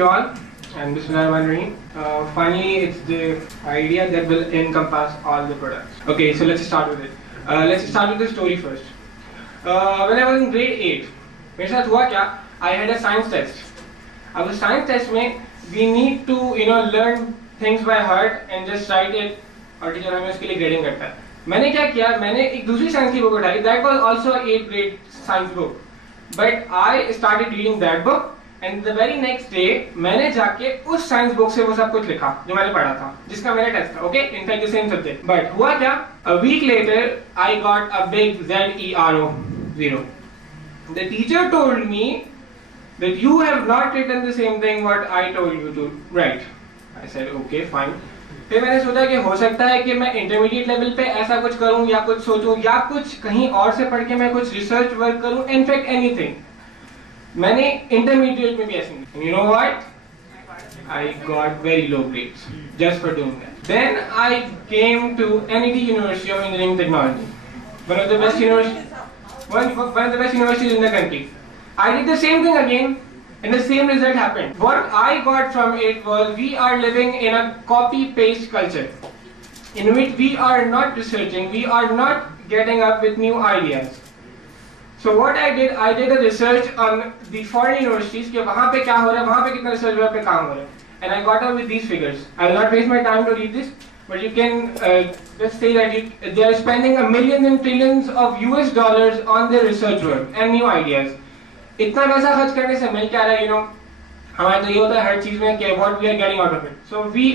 you all, and Bismillahirrahmanirrahim. Finally, it's the idea that will encompass all the products. Okay, so let's start with it. Let's start with the story first. When I was in grade 8, मेरे साथ हुआ क्या? I had a science test. अब उस science test में we need to learn things by heart and just write it, और teacher हमें उसके लिए ग्रेडिंग करता है. मैंने क्या किया? मैंने एक दूसरी साइंस की बुक उठाई. That was also a 8th grade science book. But I started reading that book. And the very next day मैंने जाके उस साइंस बुक से वो सब कुछ लिखा जो मैंने पढ़ा था, जिसका मेरा टेस्ट था. Okay, in fact the same subject. But हुआ क्या? A week later I got a big ZERO 0. The teacher told me that you have not written the same thing what I told you to write. I said okay fine. फिर मैंने सोचा कि हो सकता है कि मैं इंटरमीडिएट लेवल पे ऐसा कुछ करूं या कुछ सोचूं या कुछ कहीं और से पढ़ के मैं कुछ रिसर्च वर्क करूं, इनफैक्ट एनीथिंग. मैंने इंटरमीडिएट में भी ऐसे नहीं. You know what? I got very low grades just for doing that. Then I came to NET University of Engineering Technology, one of the best universities in the country. I did the same thing again, and the same result happened. What I got from it was we are living in a copy-paste culture, in which we are not researching, we are not getting up with new ideas. So what I did a research on the foreign universities कि वहाँ पे क्या हो रहा है, वहाँ पे कितना research work पे काम हो रहा है, and I got up with these figures. I will not waste my time to read this, but you can just say that they are spending millions and trillions of US dollars on their research work and new ideas. इतना पैसा खर्च करने से मिल क्या रहा है, हमारा तो ये होता है हर चीज में कि what we are getting out of it. So they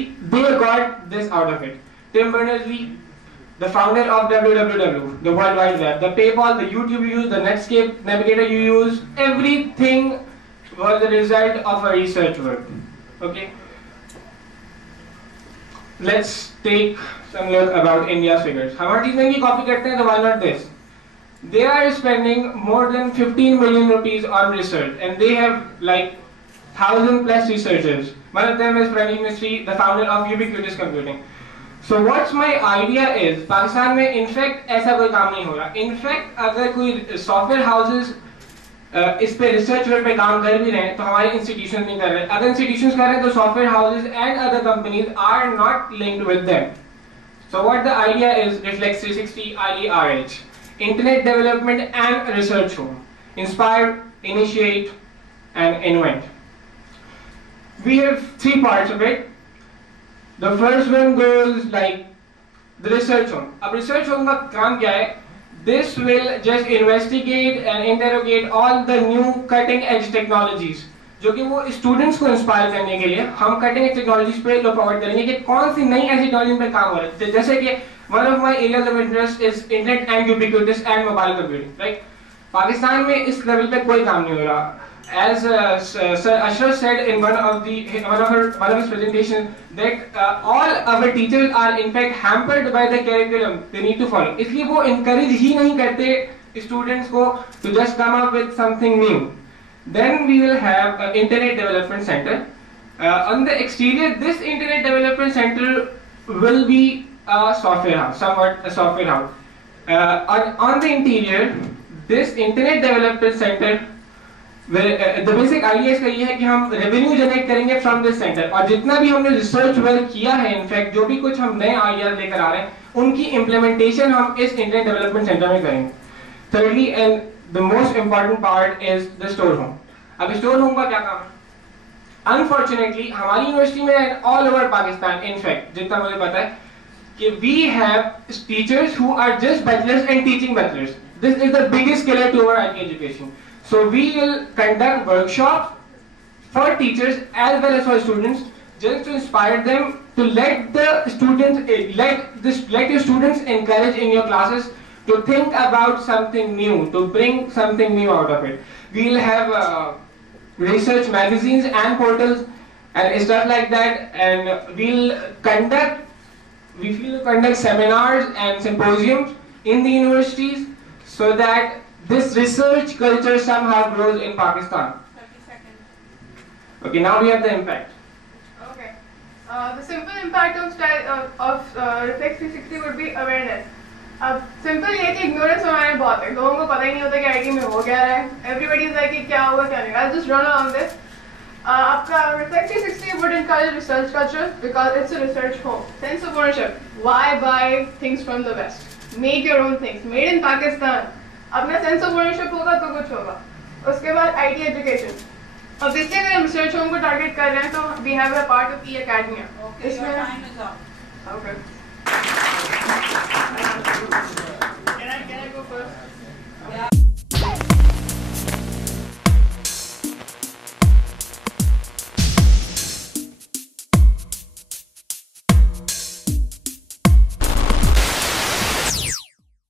got this out of it. Tim Berners-Lee, the founder of www, the World Wide Web, the PayPal, the YouTube you use, the Netscape navigator you use, everything was the result of a research work. Okay. Let's take some look about India's figures. हमारी चीज में भी copy करते हैं तो why not this? They are spending more than 15 million rupees on research, and they have like 1,000+ researchers. One of them is Praveen Mistry, the founder of Ubiquitous Computing. So what's my idea is, Pakistan में in fact ऐसा कोई काम नहीं हो रहा. In fact अगर कोई software houses इस पे रिसर्च वर्क पे काम कर भी रहे हैं तो हमारे इंस्टीट्यूशन नहीं कर रहे. अगर इंस्टीट्यूशंस कर रहे हैं तो software houses and other companies are not linked with them. So what the idea is, Reflex 360 IDRH, Internet Development and Research Home, inspire, initiate and invent. We have 3 parts of it. The first one goes like the research home. अब research home का काम क्या है? This will just investigate and interrogate all the new cutting edge technologies, जो कि वो students को inspire करने के लिए हम cutting edge technologies पे लोग provide करेंगे कि कौन सी नई ऐसी technology पे काम हो रहा है. जैसे कि one of my areas of interest is internet and ubiquitous and mobile computing. Right? Pakistan में इस level पे कोई काम नहीं हो रहा. As Sir Ashraf said in one of his presentations that all our teachers are in fact hampered by the curriculum they need to follow. इसलिए वो encourage ही नहीं करते students को to just come up with something new. Then we will have an Internet Development Center. On the exterior, this Internet Development Center will be a software house, somewhat a software house. On the interior, this Internet Development Center, the basic idea इसका ये है कि हम revenue generate करेंगे from this center, और जितना भी हमने research work किया है, इनफैक्ट जो भी कुछ हम नए ideas लेकर आ रहे हैं, उनकी implementation हम इस Internet Development Center में करेंगे. Thirdly, and the most important part is the store home. अब store home का क्या काम है? Unfortunately, हमारी यूनिवर्सिटी में and all over Pakistan, in fact जितना मुझे पता है कि we have teachers who are just bachelors and teaching bachelors. This is the biggest killer to our IT education. So we will conduct workshops for teachers as well as for students, just to inspire them to let your students encourage in your classes to think about something new, to bring something new out of it. We will have research magazines and portals and stuff like that, and we'll conduct seminars and symposiums in the universities so that this research culture somehow grows in Pakistan. 30 seconds. Okay, now we have the impact. Okay. The simple impact of Reflex 360 would be awareness. अब simple ये कि ignorance हमारे बहुत है, लोगों को पता ही नहीं होता कि आईटी में हो क्या रहा है. एवरीबडी इज लाइक कि क्या होगा क्या नहीं. I just run on this. आपका Reflect 360 would encourage research culture because it's a research home. Sense of ownership. Why buy things from the West? Make your own things. Made in Pakistan. अपना sense of ownership होगा तो कुछ होगा. उसके बाद IT education. Obviously अगर हम research home को target कर रहे हैं तो we have a part of e-academia. Okay, your time is up. Okay. Can I go first?